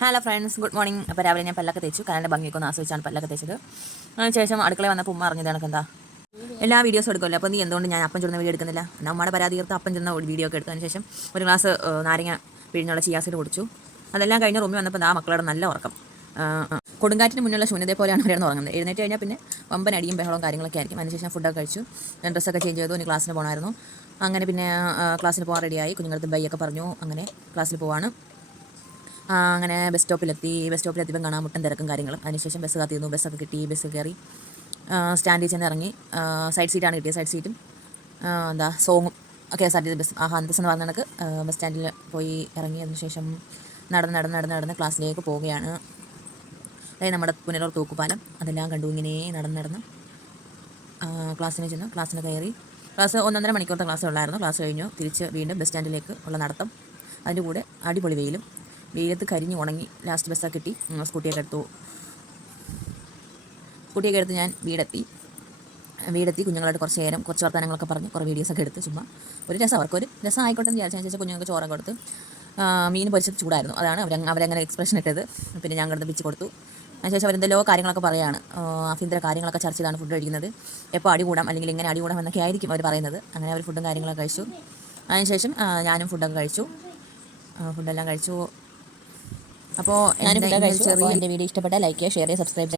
Hello friends, good morning. അപ്പോൾ രാവിലെ ഞാൻ പല്ലൊക്കെ തേച്ചു, കാലിൻ്റെ ഭംഗിയൊക്കെ ഒന്ന് ആസ്വദിച്ചാണ് പല്ലൊക്കെ തേച്ചത്. അതിനുശേഷം അടുക്കളയിൽ വന്നപ്പോൾ ഉമ്മ അറിഞ്ഞത് എനിക്ക് എന്താ എല്ലാ വീഡിയോസും എടുക്കുമല്ലോ, അപ്പോൾ നീ എന്തുകൊണ്ട് ഞാൻ അപ്പം ചുടുന്ന വീഡിയോ എടുക്കുന്നില്ല? നമ്മുടെ പരാതി തീർത്ത് അപ്പം ചുടുന്ന വീഡിയോ ഒക്കെ എടുത്തതിന് ശേഷം ഒരു ഗ്ലാസ് നാരങ്ങ പിഴിഞ്ഞുള്ള ചിയാസിഡ് കുടിച്ചു. അതെല്ലാം കഴിഞ്ഞ് റൂമിൽ വന്നപ്പോൾ ആ മക്കളുടെ നല്ല ഉറക്കം. കൊടുങ്കാറ്റിന് മുന്നിലുള്ള ശൂന്യതയെ പോലെയാണ് അവരാണ് ഉറങ്ങുന്നത്. എഴുന്നേറ്റ് കഴിഞ്ഞാൽ പിന്നെ വമ്പൻ അടിയും ബഹളവും കാര്യങ്ങളൊക്കെ ആയിരിക്കും. അതിനുശേഷം ഫുഡൊക്കെ കഴിച്ചു, ഞാൻ ഡ്രസ്സൊക്കെ ചേഞ്ച് ചെയ്തു, ഇനി ക്ലാസ്സിന് പോകണമായിരുന്നു. അങ്ങനെ പിന്നെ ക്ലാസ്സിന് പോകാൻ റെഡിയായി, കുഞ്ഞുങ്ങളുടെ ബൈയൊക്കെ പറഞ്ഞു, അങ്ങനെ ക്ലാസ്സിൽ പോവാണ്. അങ്ങനെ ബസ് സ്റ്റോപ്പിലെത്തിയപ്പം കാണാൻ മുട്ടൻ തിരക്കും കാര്യങ്ങളും. അതിനുശേഷം ബസ് കാത്തിരുന്നു, ബസ്സൊക്കെ കിട്ടി, ബസ് കയറി സ്റ്റാൻഡിൽ ചെന്ന് ഇറങ്ങി. സൈഡ് സീറ്റാണ് കിട്ടിയത്, സൈഡ് സീറ്റും സോങ്ങും ഒക്കെ KSRTC ബസ് ഹന്തസ് എന്ന് പറഞ്ഞ കണക്ക് ബസ് സ്റ്റാൻഡിൽ പോയി ഇറങ്ങി. അതിനുശേഷം നടന്ന് ക്ലാസ്സിലേക്ക് പോവുകയാണ്. അതായത് നമ്മുടെ പുനലൂർ തൂക്കുപാലം അതെല്ലാം കണ്ടു. ഇങ്ങനെ നടന്ന് ക്ലാസ്സിന് ചെന്നു, ക്ലാസ്സിന് കയറി. ക്ലാസ് 1.5 മണിക്കൂറത്തെ ക്ലാസ് ഉള്ളായിരുന്നു. ക്ലാസ് കഴിഞ്ഞു തിരിച്ച് വീണ്ടും ബസ് സ്റ്റാൻഡിലേക്ക് ഉള്ള നടത്തം. അതിൻ്റെ കൂടെ അടിപൊളി വെയിലത്ത് കരിഞ്ഞ് ഉണങ്ങി. ലാസ്റ്റ് ബസ്സൊക്കെ കിട്ടി, സ്കൂട്ടിയൊക്കെ എടുത്ത് ഞാൻ വീടെത്തി കുഞ്ഞുങ്ങളായിട്ട് കുറച്ച് വർത്തമാനങ്ങളൊക്കെ പറഞ്ഞ് കുറേ വീഡിയോസൊക്കെ എടുത്ത് ചുമ്മാ ഒരു രസം, അവർക്കൊരു രസം ആയിക്കോട്ടെ എന്ന് വിചാരിച്ചതിന് ശേഷം കുഞ്ഞുങ്ങൾക്ക് ചോറൊക്കെ കൊടുത്ത്. മീൻ പൊരിച്ചത് ചൂടായിരുന്നു, അതാണ് അവരങ്ങനെ എക്സ്പ്രഷൻ ഇട്ടത്. പിന്നെ ഞാൻ കിടന്ന് പിച്ച് കൊടുത്തു. അതിനുശേഷം അവരെന്തെല്ലോ കാര്യങ്ങളൊക്കെ പറയുകയാണ്. ആഭ്യന്തര കാര്യങ്ങളൊക്കെ ചർച്ച ചെയ്താണ് ഫുഡ് കഴിക്കുന്നത്. എപ്പോൾ അടികൂടാം അല്ലെങ്കിൽ ഇങ്ങനെ അടികൂടാം എന്നൊക്കെ ആയിരിക്കും അവർ പറയുന്നത്. അങ്ങനെ അവർ ഫുഡും കാര്യങ്ങളൊക്കെ കഴിച്ചു. അതിനുശേഷം ഞാനും ഫുഡെല്ലാം കഴിച്ചു. അപ്പോൾ എൻ്റെ വീഡിയോ ഇഷ്ടപ്പെട്ടാൽ ലൈക്ക് ചെയ്യുക, ഷെയർ ചെയ്യുക, സബ്സ്ക്രൈബ് ചെയ്യുക.